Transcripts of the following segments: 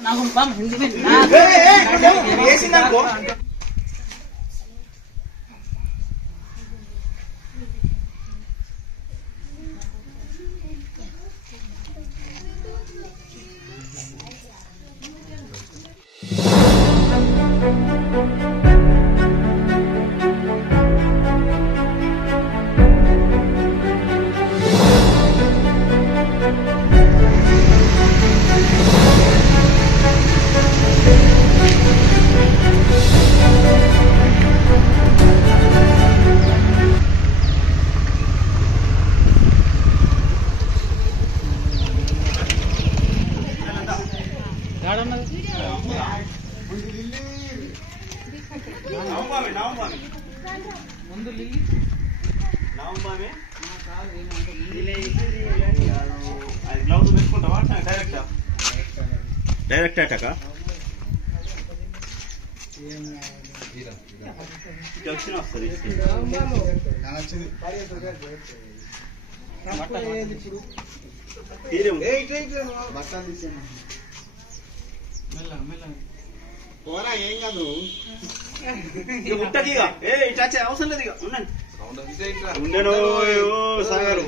हिंदी में direct attack అవసరం లేదు ఉండను Sagar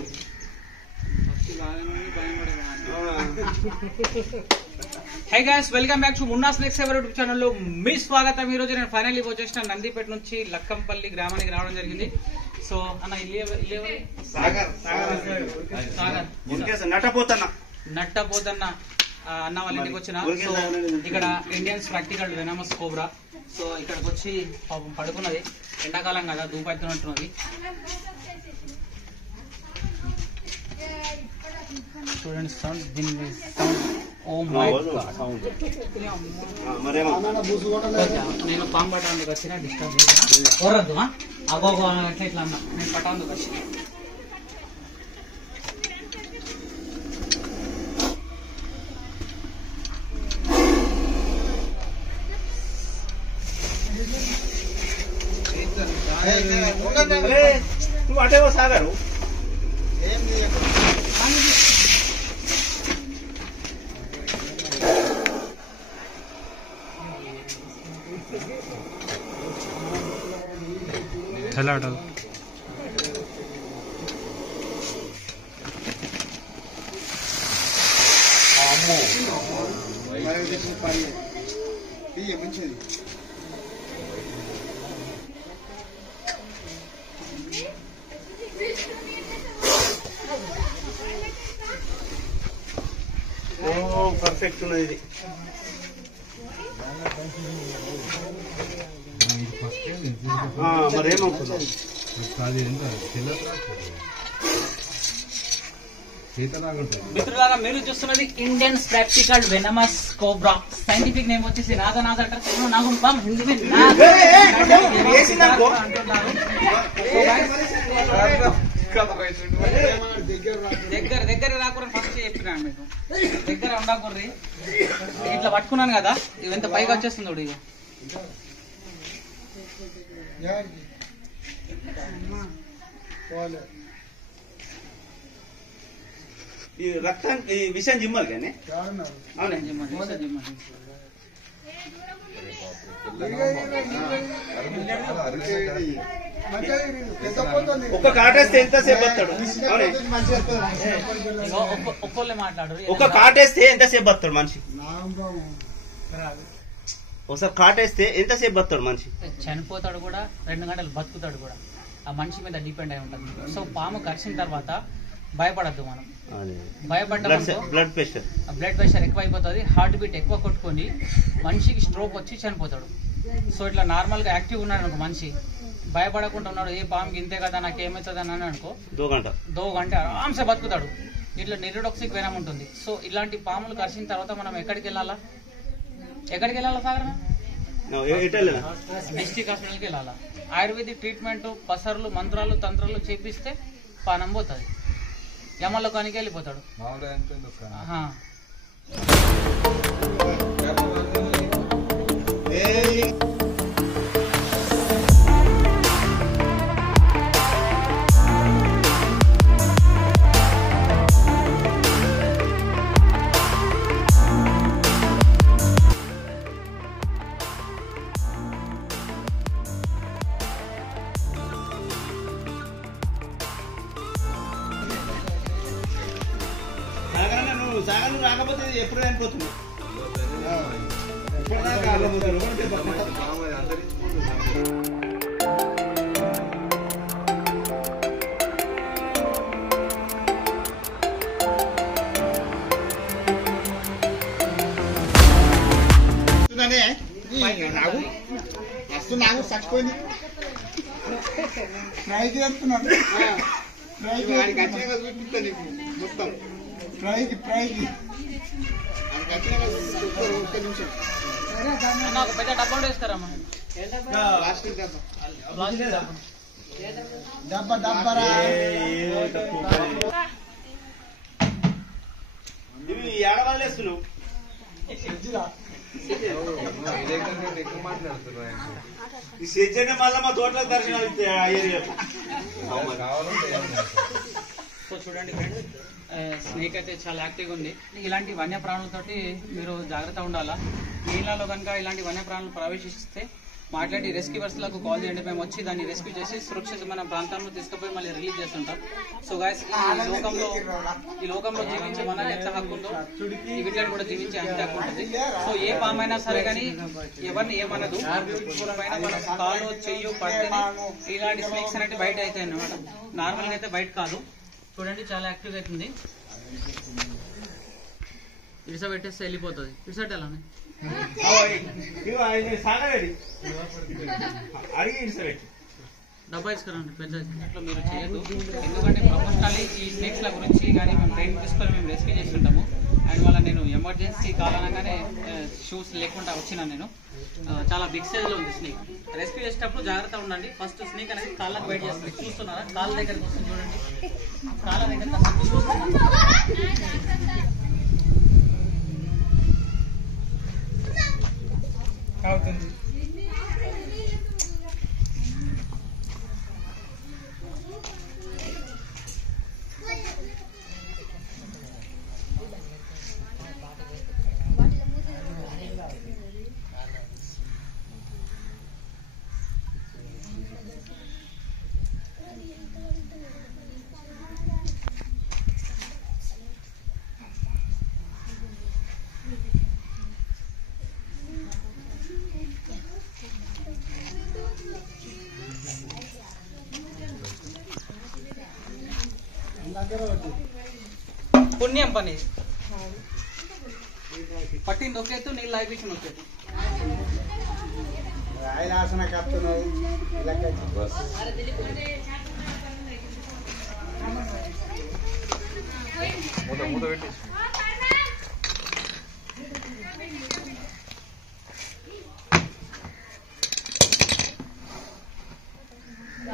hi guys welcome back to Munna's next ever YouTube channel లో మీ స్వాగతం. ఈ రోజు నేను ఫైనల్లీ వచ్చేసిన నందిపేట నుంచి లక్కంపల్లి గ్రామానికి రావడం జరిగింది. సో అన్న నట్టపోతన్న అన్న వాళ్ళ ఇంటికి వచ్చిన. సో ఇక్కడ Indians practical venomous cobra. So ఇక్కడికి వచ్చి పాపం పడుకున్నది, ఎండాకాలం కదా దూపెత్తున్నట్టున్నది. చూడండి సౌండ్, దీని సౌండ్ నేను పాము పట్టడానికి వచ్చిన డిస్టర్బ్ చేసిన కోరద్దు అగోగో అట్లా ఇట్లా అన్నా. నేను పట్టడానికి వచ్చిన నువ్వు అటేవో సాగరు चला పర్ఫెక్ట్ ఉన్నది ఇది. మిత్రులారా, మీరు చూస్తున్నది Indians practical venomous cobra. Scientific name వచ్చేసి నాగనాథ్ అంటారు. హిందీ దగ్గర రాకూడదు ఫస్ట్ చెప్పినాను మీకు. దగ్గర ఉండకూడదు. ఇట్లా పట్టుకున్నాను కదా, ఎంత పైకి వచ్చేస్తుంది చూడు. ఈ రక్తం ఈ విషయం జిమ్మలు కానీ ఒక కాటేస్తే ఎంతసేపు వస్తాడు? ఒక్కళ్ళే మాట్లాడు. ఒక కాటేస్తే ఎంతసేపు వస్తాడు మనిషి? ఒకసారి కాటేస్తే ఎంతసేపు బతాడు మనిషి? చనిపోతాడు కూడా, 2 గంటలు బతుకుతాడు కూడా. ఆ మనిషి మీద డిపెండ్ అయి ఉంటుంది. సో పాము కరిచిన తర్వాత భయపడద్దు మనం. భయపడ్డ బ్లడ్ ప్రెషర్ ఎక్కువ అయిపోతుంది, హార్ట్ బీట్ ఎక్కువ కొట్టుకొని మనిషికి స్ట్రోక్ వచ్చి చనిపోతాడు. సో ఇట్లా నార్మల్ గా యాక్టివ్ ఉన్నాడు అనుకో మనిషి, భయపడకుండా ఉన్నాడు, ఏ పాముకి ఇంతే కదా నాకేమవుతుంది అని అనుకో, 2 గంట ఆరాంసే బతుకుతాడు. ఇట్లా నిరోడోక్సిక్ వెనం ఉంటుంది. సో ఇలాంటి పాములు కరిచిన తర్వాత మనం ఎక్కడికి వెళ్ళాలా సాగర్? డిస్ట్రిక్ట్ హాస్పిటల్కి వెళ్ళాలా. ఆయుర్వేదిక్ ట్రీట్మెంట్, పసర్లు, మంత్రాలు, తంత్రాలు చేపిస్తే పానం పోతుంది, యమల్లో కానికి వెళ్ళిపోతాడు. లేకపోతే ఎప్పుడు చనిపోతుంది ఎప్పటిదాకా అలా పోతారు నాకు చచ్చిపోయింది ట్రైకి చేస్తున్నాను చూపిస్తా నీకు మొత్తం ట్రైకి ఒక్క నిమిషం ఒక పెద్ద డబ్బా వేస్తారమ్మా డబ్బరా ఇవి ఏడవాళ్ళు వేస్తున్నావు ఈ సెజ్జనే మళ్ళీ మా తోటలో దర్శనాలు ఏరియాలో సో చూడండి ఫ్రెండ్స్, స్నేక్ అయితే చాలా యాక్టివ్గా ఉంది. ఇలాంటి వన్యప్రాణులతోటి మీరు జాగ్రత్త ఉండాలా. నీళ్ళలో కనుక ఇలాంటి వన్యప్రాణులు ప్రవేశిస్తే మాట్లాడి రెస్క్యూవర్స్లకు కాల్ చేయండి. మేము వచ్చి దాన్ని రెస్క్యూ చేసి సురక్షితమైన ప్రాంతంలో తీసుకుపోయి మళ్ళీ రిలీజ్ చేస్తుంటాం. సో గాయస్, ఈ లోకంలో జీవించే మనకి ఎంత హక్కు ఉందో ఈ వీటిని కూడా జీవించే అంత హక్కు ఉంటుంది. సో ఏ పామైనా సరే కానీ ఎవరిని ఏమనదు. పైన మన కాలు చెయ్యి పడితే ఇలాంటి స్నేక్స్ అనేవి బయట అవుతాయి అన్నమాట. నార్మల్గా అయితే బయట కాదు. చూడండి, చాలా యాక్టివ్గా అవుతుంది. ఇడిస పెట్టేస్తే వెళ్ళిపోతుంది. ఇడిసట్ అలానే డబ్బా తీసుకురండి పెద్దది. అట్లా మీరు చేయదు, ఎందుకంటే ప్రొఫెషనల్లీ ఈ స్నేక్స్ల గురించి కానీ మేము ట్రైన్ తీసుకొని మేము రెస్క్యూ చేస్తుంటాము. అండ్ వల్ల నేను ఎమర్జెన్సీ కాల్ అనగానే షూస్ లేకుండా వచ్చినా నేను. చాలా బిగ్ సైజ్లో ఉంది స్నేక్. రెస్క్యూ చేసేటప్పుడు జాగ్రత్త ఉండండి. ఫస్ట్ స్నేక్ అనేది కాళ్ళకు బయట చేస్తుంది. చూస్తున్నారా, కాళ్ళ దగ్గరికి వస్తుంది చూడండి. కాళ్ళ దగ్గర అవుతుంది. పుణ్యం పని పట్టింది ఒకేతు, నీళ్ళు అయిపోయింది ఒకేతు. రాయలాసన కత్తున్నావు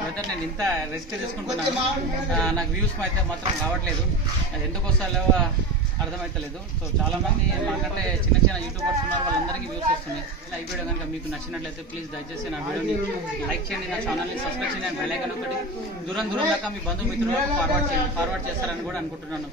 అయితే నేను ఇంత రెస్ట్ తీసుకుంటున్నాను. నాకు వ్యూస్ అయితే మాత్రం రావట్లేదు. అది ఎందుకు వస్తాయో అర్థమవుతలేదు. సో చాలా మంది మాకంటే చిన్న చిన్న యూట్యూబర్స్ ఉన్నారు, వాళ్ళందరికీ వ్యూస్ వస్తున్నాయి. ఈ వీడియో కనుక మీకు నచ్చినట్లయితే ప్లీజ్ దయచేసి నా వీడియోని లైక్ చేయండి, నా ఛానల్ని సబ్స్క్రైబ్ చేయండి, బెల్ ఐకాన్ ఒకటి దూరం దాకా మీ బంధుమిత్రులకు ఫార్వర్డ్ చేస్తారని కూడా అనుకుంటున్నాను.